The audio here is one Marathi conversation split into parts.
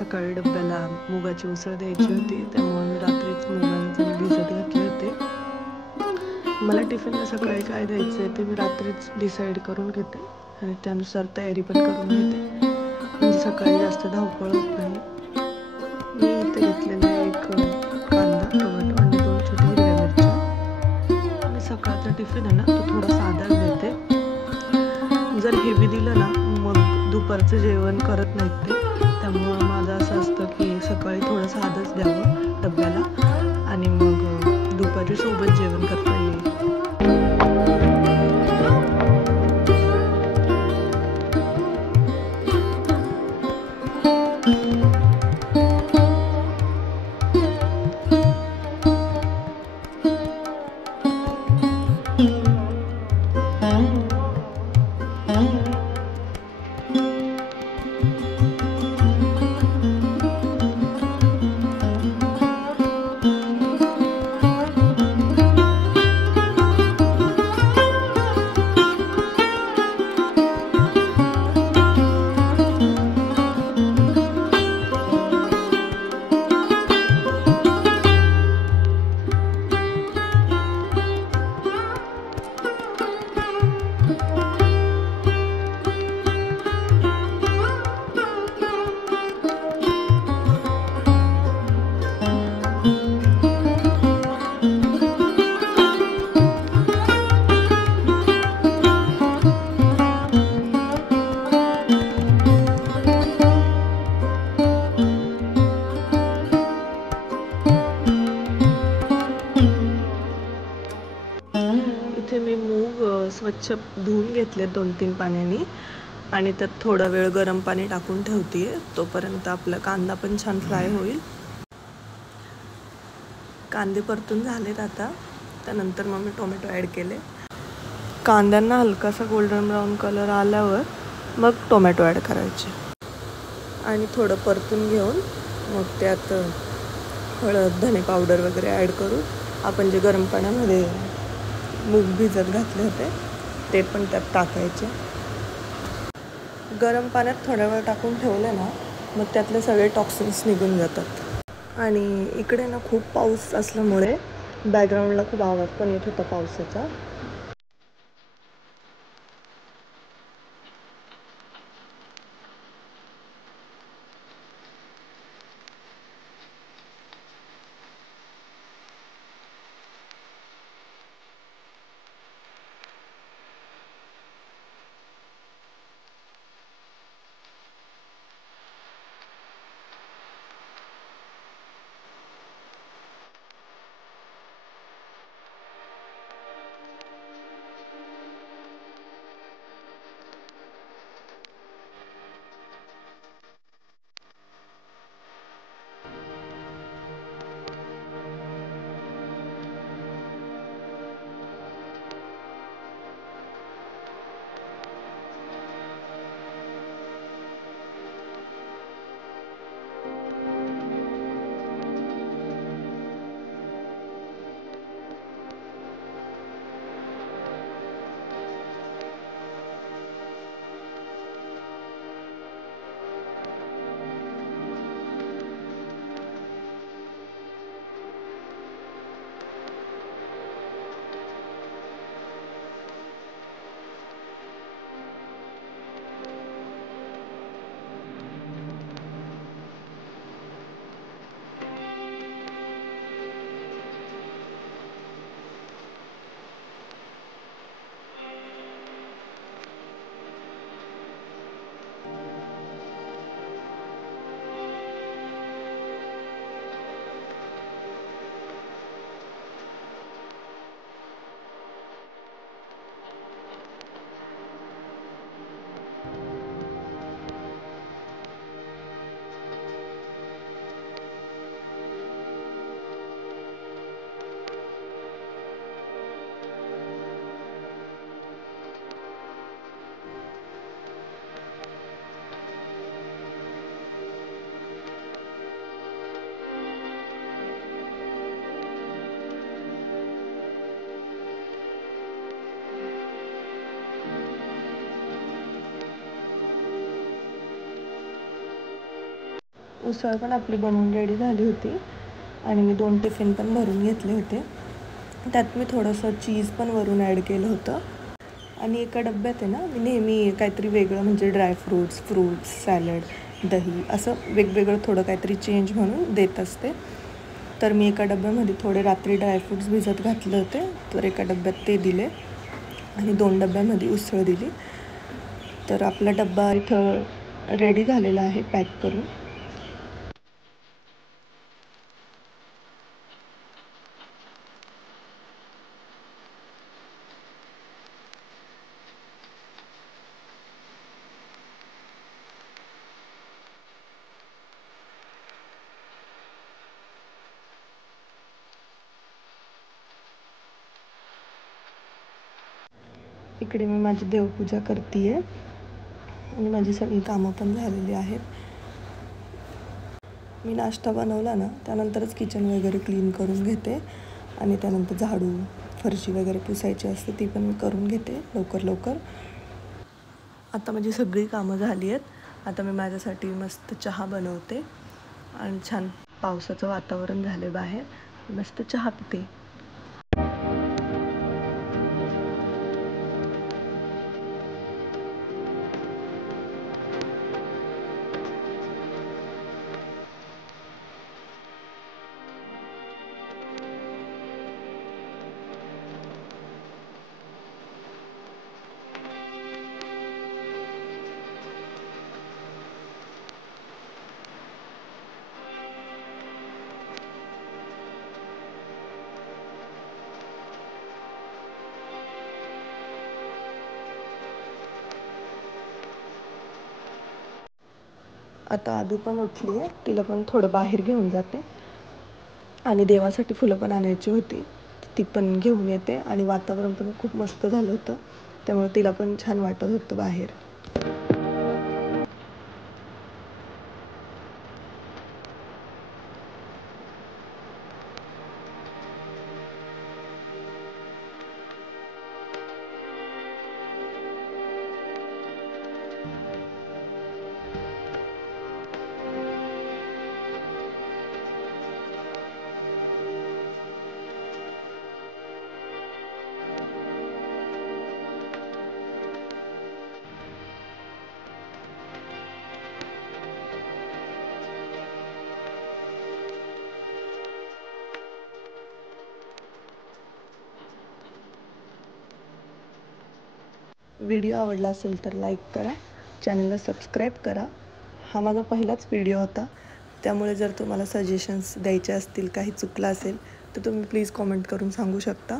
सकाळी डब्याला मुगाची उसळ द्यायची होती, त्यामुळे मी रात्रीच मुगाचे भिजत घातले होते. मला टिफिनला सकाळी काय द्यायचं आहे ते मी रात्रीच डिसाईड करून घेते आणि त्यानुसार तयारी पण करून घेते, म्हणजे सकाळी जास्त धावपळ होत नाही. मी इथे घेतलेले एक कांदा, टोमॅटो आणि 2 छोट्या हिरव्या मिरच्या. मी सकाळचा टिफिन आहे ना तो थोडा साधाच देते. जर हेवी दिलं ना मग दुपारचं जेवण करत नाहीत ते, त्यामुळं माझं असं असतं की सकाळी थोडं साधंच द्यावं डब्याला आणि मग दुपारी सोबत जेवण करता येईल. इथे मी मूग स्वच्छ धुवून घेतले 2-3 पाण्याने आणि त्यात थोडा वेळ गरम पाणी टाकून ठेवते, तोपर्यंत आपला कांदा पण छान फ्राय होईल. कांदे परतून झालेत आता, त्यानंतर मग मी टोमॅटो ॲड केले. कांद्यांना हलकासा गोल्डन ब्राऊन कलर आल्यावर मग टोमॅटो ॲड करायचे आणि थोडं परतून घेऊन मग त्यात हळद, धने पावडर वगैरे ॲड करून आपण जे गरम पाण्यामध्ये मूग भिजत घातले होते ते पण त्यात टाकायचे. गरम पाण्यात थोड्या वेळ टाकून ठेवले ना मग त्यातले सगळे टॉक्सिन्स निघून जातात. आणि इकडे ना खूप पाऊस असल्यामुळे बॅकग्राऊंडला खूप आवाज पण येत होता पावसाचा. उसळ पण आपली बनवून रेडी झाली होती आणि मी 2 टिफिन पण भरून घेतले होते. त्यात मी थोडंसं चीज पण वरून ॲड केलं होतं. आणि एका डब्यात आहे ना मी नेहमी काहीतरी वेगळं म्हणजे फ्रूट्स सॅलड, दही असं वेगवेगळं थोडं काहीतरी चेंज म्हणून देत असते. तर मी एका डब्यामध्ये थोडे रात्री ड्रायफ्रूट्स भिजत घातले होते, तर एका डब्यात ते दिले आणि 2 डब्यामध्ये उसळ दिली. तर आपला डब्बा इथं रेडी झालेला आहे पॅक करून. इकडे मी माझी देवपूजा करते आणि माझी सगळी कामं पण झालेली आहेत. मी नाश्ता बनवला ना त्यानंतरच किचन वगैरे क्लीन करून घेते आणि त्यानंतर झाडू फरशी वगैरे पुसायची असते ती पण मी करून घेते लवकर. आता माझी सगळी कामं झाली आहेत. आता मी माझ्यासाठी मस्त चहा बनवते आणि छान पावसाचं वातावरण झालं बाहेर, मस्त चहा पिते. आता आदू पण उठली आहे, तिला पण थोडं बाहेर घेऊन जाते आणि देवासाठी फुलं पण आणायची होती, ती पण घेऊन येते. आणि वातावरण पण खूप मस्त झालं होतं, त्यामुळे तिला पण छान वाटत होतं बाहेर. व्हिडिओ आवडला असेल तर लाईक करा, चॅनलला सबस्क्राईब करा. हा माझा पहिलाच व्हिडिओ होता, त्यामुळे जर तुम्हाला सजेशन्स द्यायचे असतील, काही चुकलं असेल तर तुम्ही प्लीज कॉमेंट करून सांगू शकता.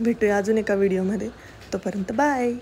भेटूया अजून एका व्हिडिओमध्ये. तोपर्यंत बाय.